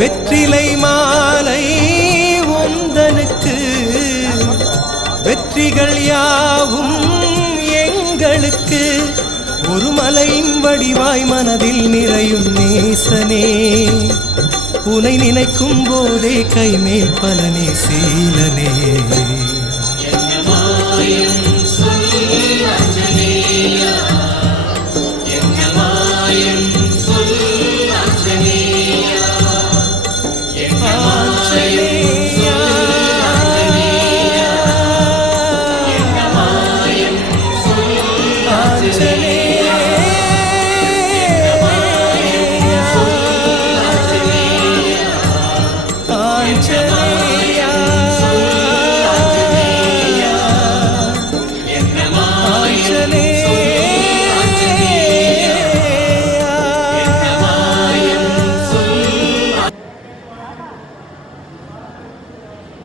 வெற்றிலை மாலை உந்தனுக்கு வெற்றிகள் யாவும் எங்களுக்கு ஒரு மலையின் வடிவாய் மனதில் நிறையும் நேசனே உனை நினைக்கும் போதே கைமேல் பலனே சீலனே